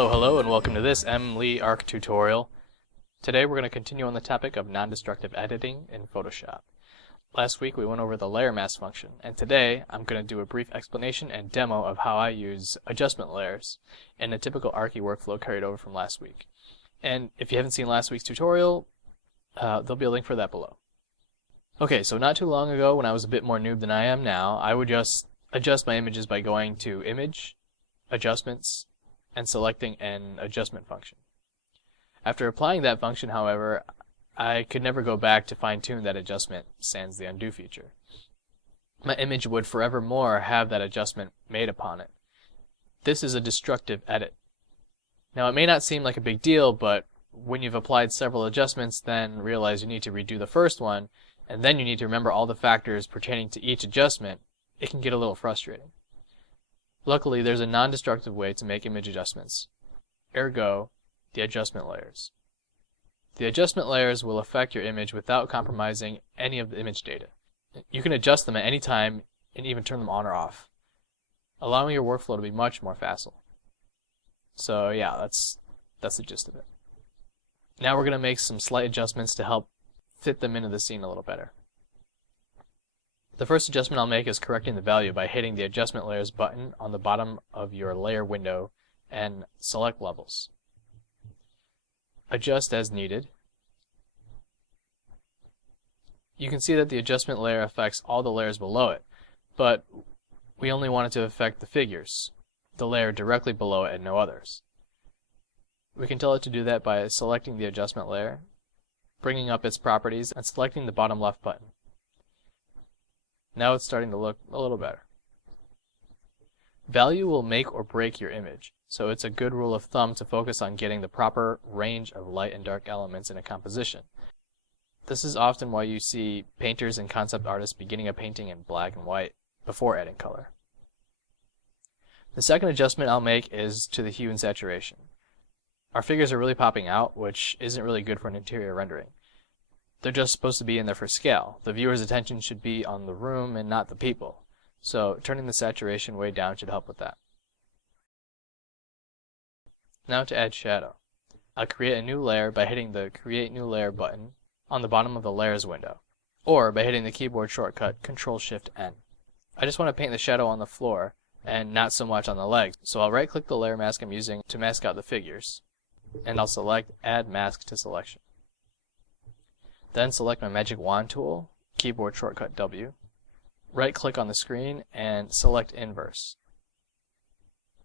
Hello, and welcome to this Arc tutorial. Today we're going to continue on the topic of non-destructive editing in Photoshop. Last week we went over the layer mask function, and today I'm going to do a brief explanation and demo of how I use adjustment layers in a typical archie workflow carried over from last week. And if you haven't seen last week's tutorial, there'll be a link for that below. Okay, so not too long ago, when I was a bit more noob than I am now, I would just adjust my images by going to Image, Adjustments, and selecting an adjustment function. After applying that function, however, I could never go back to fine-tune that adjustment sans the undo feature. My image would forevermore have that adjustment made upon it. This is a destructive edit. Now, it may not seem like a big deal, but when you've applied several adjustments, then realize you need to redo the first one, and then you need to remember all the factors pertaining to each adjustment, it can get a little frustrating. Luckily, there's a non-destructive way to make image adjustments, ergo, the adjustment layers. The adjustment layers will affect your image without compromising any of the image data. You can adjust them at any time and even turn them on or off, allowing your workflow to be much more facile. So yeah, that's the gist of it. Now we're going to make some slight adjustments to help fit them into the scene a little better. The first adjustment I'll make is correcting the value by hitting the Adjustment Layers button on the bottom of your layer window and select levels. Adjust as needed. You can see that the adjustment layer affects all the layers below it, but we only want it to affect the figures, the layer directly below it and no others. We can tell it to do that by selecting the adjustment layer, bringing up its properties, and selecting the bottom left button. Now it's starting to look a little better. Value will make or break your image, so it's a good rule of thumb to focus on getting the proper range of light and dark elements in a composition. This is often why you see painters and concept artists beginning a painting in black and white before adding color. The second adjustment I'll make is to the hue and saturation. Our figures are really popping out, which isn't really good for an interior rendering. They're just supposed to be in there for scale. The viewer's attention should be on the room and not the people. So turning the saturation way down should help with that. Now to add shadow. I'll create a new layer by hitting the Create New Layer button on the bottom of the Layers window, or by hitting the keyboard shortcut Ctrl-Shift-N. I just want to paint the shadow on the floor and not so much on the legs, so I'll right-click the layer mask I'm using to mask out the figures, and I'll select Add Mask to Selection. Then select my Magic Wand tool, keyboard shortcut W, right-click on the screen, and select Inverse.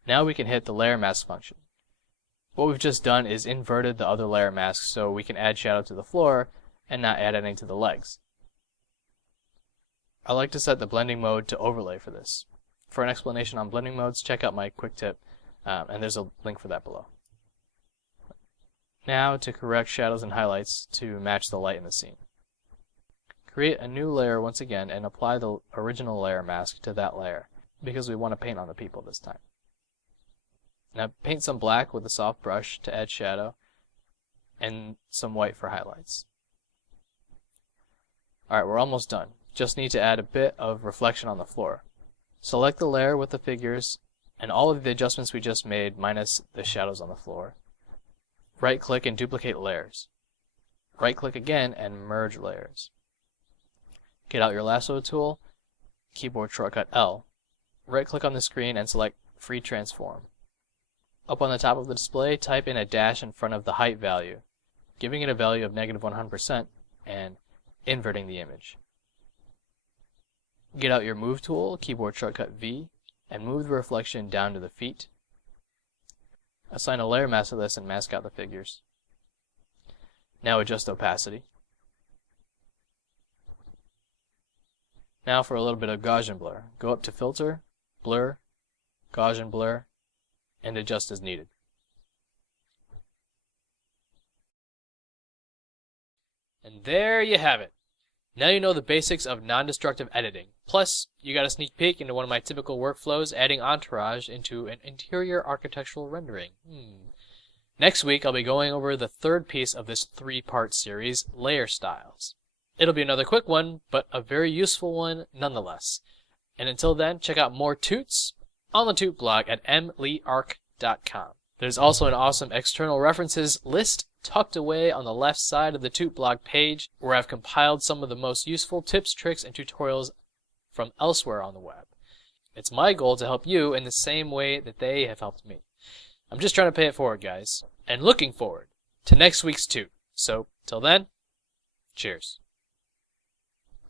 Now we can hit the Layer Mask function. What we've just done is inverted the other layer masks so we can add shadow to the floor and not add any to the legs. I like to set the blending mode to overlay for this. For an explanation on blending modes, check out my quick tip, and there's a link for that below. Now to correct shadows and highlights to match the light in the scene. Create a new layer once again and apply the original layer mask to that layer, because we want to paint on the people this time. Now paint some black with a soft brush to add shadow, and some white for highlights. Alright, we're almost done. Just need to add a bit of reflection on the floor. Select the layer with the figures, and all of the adjustments we just made minus the shadows on the floor. Right-click and duplicate layers. Right-click again and merge layers. Get out your lasso tool, keyboard shortcut L. Right-click on the screen and select Free Transform. Up on the top of the display, type in a dash in front of the height value, giving it a value of -100% and inverting the image. Get out your Move tool, keyboard shortcut V, and move the reflection down to the feet. Assign a layer mask to this and mask out the figures. Now adjust opacity. Now for a little bit of Gaussian blur. Go up to Filter, Blur, Gaussian blur, and adjust as needed. And there you have it. Now you know the basics of non-destructive editing. Plus, you got a sneak peek into one of my typical workflows, adding entourage into an interior architectural rendering. Next week, I'll be going over the third piece of this 3-part series, layer styles. It'll be another quick one, but a very useful one nonetheless. And until then, check out more toots on the TUTblog at mleearc.com. There's also an awesome external references list tucked away on the left side of the TUTblog page, where I've compiled some of the most useful tips, tricks, and tutorials from elsewhere on the web. It's my goal to help you in the same way that they have helped me. I'm just trying to pay it forward, guys, and looking forward to next week's tut. So, till then, cheers.